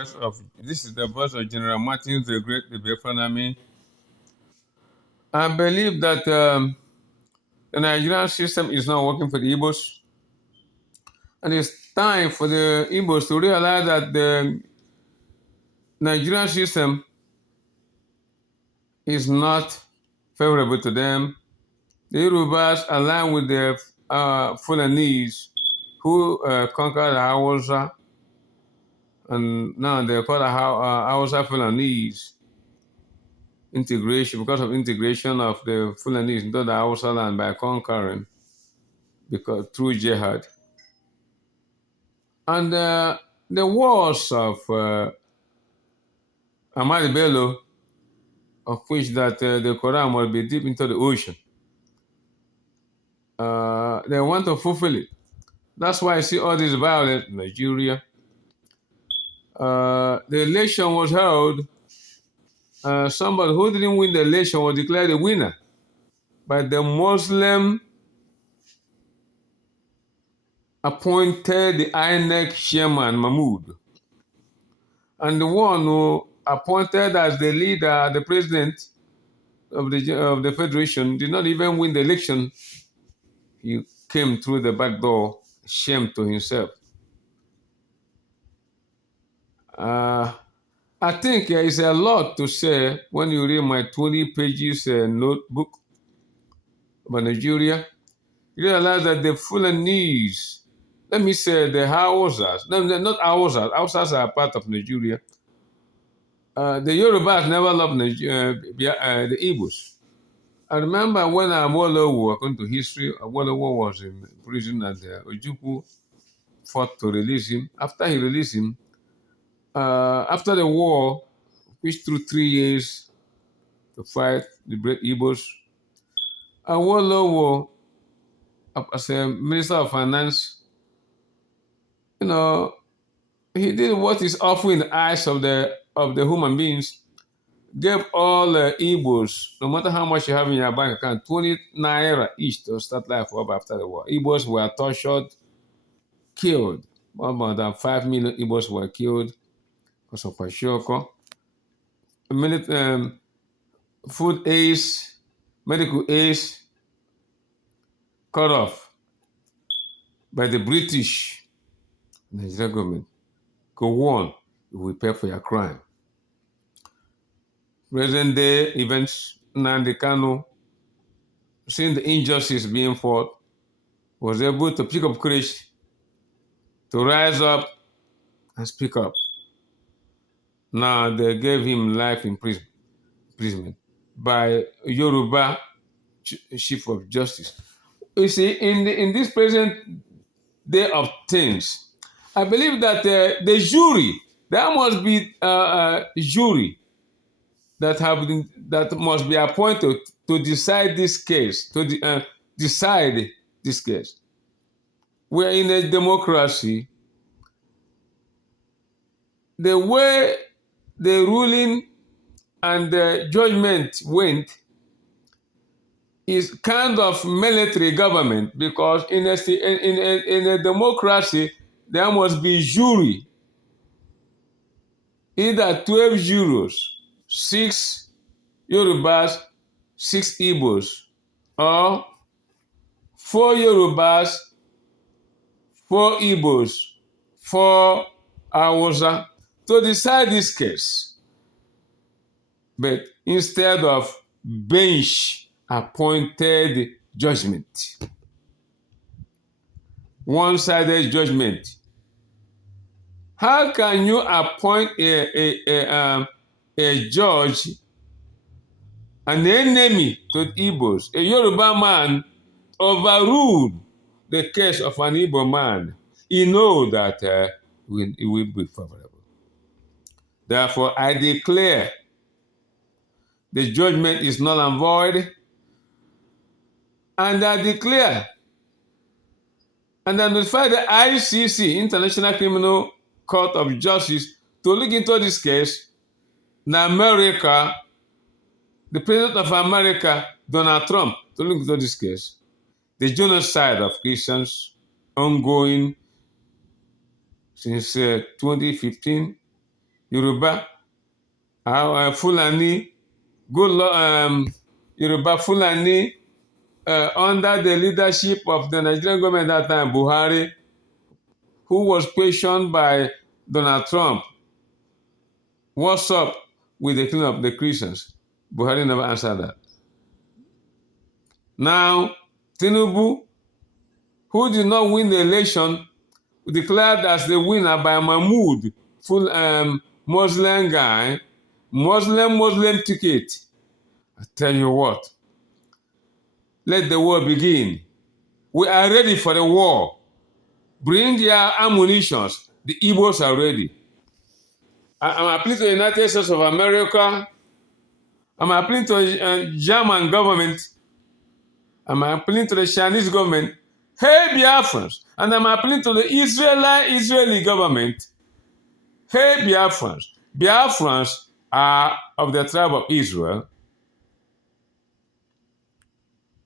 This is the voice of General Martin, the great Biafran army. I believe that the Nigerian system is not working for the Igbos, and it's time for the Igbos to realize that the Nigerian system is not favorable to them. The Yorubas align with the Fulanese who conquered Hausa, and now they call the Hausa Fulanese integration because of integration of the Fulanese into the Hausa land by conquering because through jihad. And the wars of Ahmad Bello, of which that the Quran will be deep into the ocean, they want to fulfill it. That's why I see all this violence in Nigeria. The election was held. Somebody who didn't win the election was declared the winner by the Muslim appointed the INEC chairman, Mahmoud. And the one who appointed as the leader, the president of the federation, did not even win the election. He came through the back door, shame to himself. I think there is a lot to say when you read my 20 pages notebook about Nigeria. You realize that the Fulanese, let me say the Hausas, no, not Hausas, Hausas are part of Nigeria. The Yorubas never loved the Igbos. I remember when Awolowo, according to history, Awolowo was in prison and Ojukwu fought to release him. After he released him, after the war, which took 3 years to fight the great Igbos, Awolowo, as a Minister of Finance, he did what is awful in the eyes of the human beings. Gave all Igbos, no matter how much you have in your bank account, 20 naira each to start life up after the war. Igbos were tortured, killed. More than 5 million Igbos were killed because of Kwashiorkor. Food aids, medical aids cut off by the British Nigerian government. Go on, you will pay for your crime. Present day events, Nnamdi Kanu, seeing the injustice being fought, was able to pick up courage to rise up and speak up. Now they gave him life imprisonment by Yoruba Chief of Justice. You see, in this present day of things, I believe that the jury, there must be a jury that must be appointed to decide this case, decide this case. We're in a democracy. The way the ruling and the judgment went is kind of military government, because in a democracy, there must be jury. Either 12 jurors, 6 Yorubas, 6 Igbos, or 4 Yorubas, 4 Igbos, 4 Hausa to decide this case. But instead of bench appointed judgment, one-sided judgment, how can you appoint a judge, an enemy to the Igbos? A Yoruba man overruled the case of an Igbo man. He knows that it will be favorable. Therefore, I declare the judgment is null and void, and I declare and I notify the ICC, International Criminal Court of Justice, to look into this case. Now, America, the President of America, Donald Trump, to look into this case. The genocide of Christians ongoing since 2015 Yoruba, Fulani, Yoruba Fulani, under the leadership of the Nigerian government at that time, Buhari, who was questioned by Donald Trump, what's up with the killing of the Christians? Buhari never answered that. Now, Tinubu, who did not win the election, declared as the winner by Mahmoud, Muslim guy, Muslim ticket. I tell you what, let the war begin. We are ready for the war. Bring their ammunition. The Igbos are ready. I'm appealing to the United States of America. I'm appealing to the German government. I'm appealing to the Chinese government. Hey, Biafrans. And I'm appealing to the Israeli government. Hey, Biafrans. Biafrans are of the tribe of Israel.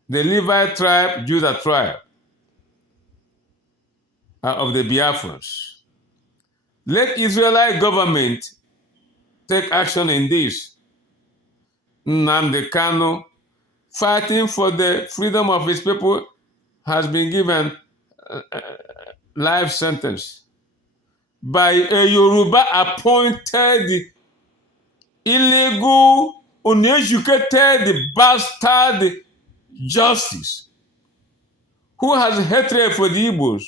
The Levite tribe, Judah tribe, are of the Biafrans. Let Israelite government take action in this. Nnamdi Kanu, fighting for the freedom of his people, has been given life sentence by a Yoruba appointed illegal, uneducated bastard justice who has hatred for the Igbos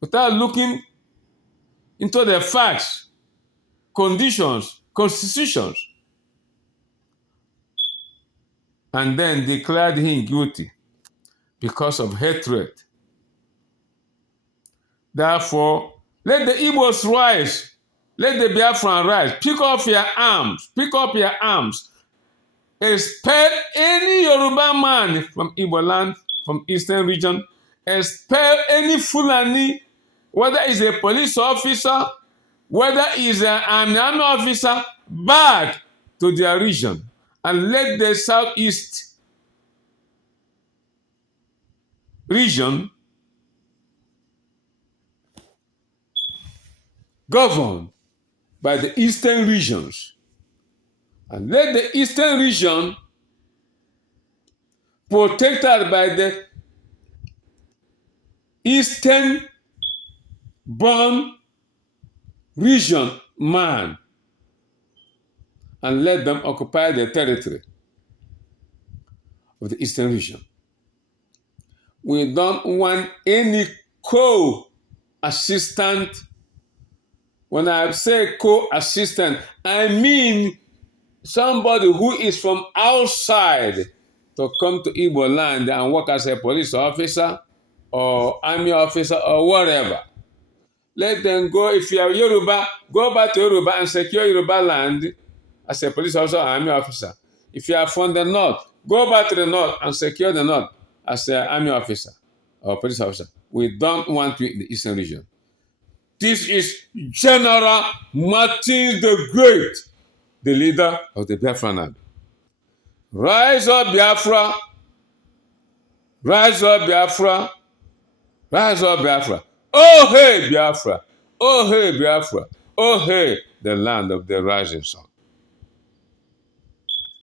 without looking into the facts, conditions, constitutions, and then declared him guilty because of hatred. Therefore, let the Igbos rise. Let the Biafran rise. Pick up your arms. Pick up your arms. Expel any Yoruba man from Igbo land, from Eastern region. Expel any Fulani, whether he's a police officer, whether he's an army officer, back to their region. And let the Southeast region govern by the Eastern regions. And let the Eastern region protected by the Eastern born region man, and let them occupy the territory of the Eastern region. We don't want any co-assistant. When I say co-assistant, I mean somebody who is from outside to come to Igbo land and work as a police officer or army officer or whatever. Let them go. If you are Yoruba, go back to Yoruba and secure Yoruba land as a police officer or army officer. If you are from the north, go back to the north and secure the north as an army officer or police officer. We don't want you in the Eastern region. This is General Martin the Great, the leader of the Biafran army. Rise up, Biafra. Rise up, Biafra. Rise up, Biafra. Oh, hey, Biafra. Oh, hey, Biafra. Oh, hey, the land of the rising sun.